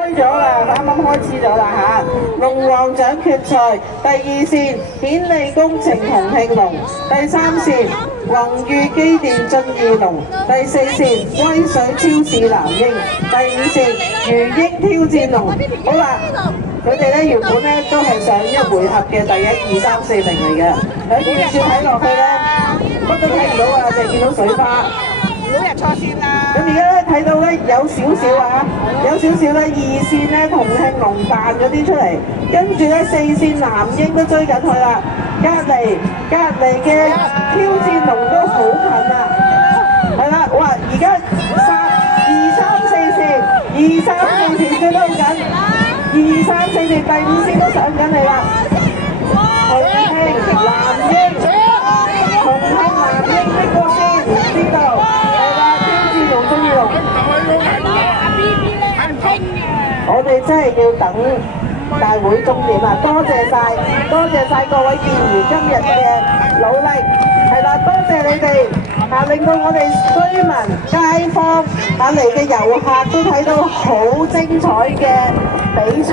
開咗啦，啱啱開始咗啦嚇！龍王獎決賽第2線顯利工程同慶龍，第3線宏裕機電俊義龍，第4線威水超市南英，第5線如鷹挑戰龍。好啦，佢哋咧原本咧都係上一回合嘅第1、2、3、4名嚟嘅，喺電視睇落去咧乜都睇唔到啊，淨係見到水花。每日錯線啦。咁而家咧睇到咧有少少啊，有少少咧2線咧同慶龍彈咗啲出嚟，跟住咧4線南英都追緊佢啦。隔離嘅挑戰龍都好近啦，係啦，哇！而家2、3、4線追得好緊，2、3、4線第5線都上緊嚟啦。同慶南英邊個先唔知道？我哋真係要等大會終點啊！多謝晒各位議員今日嘅努力，係啦，多謝你哋令到我哋居民、街坊嚟嘅遊客都睇到好精彩嘅比賽。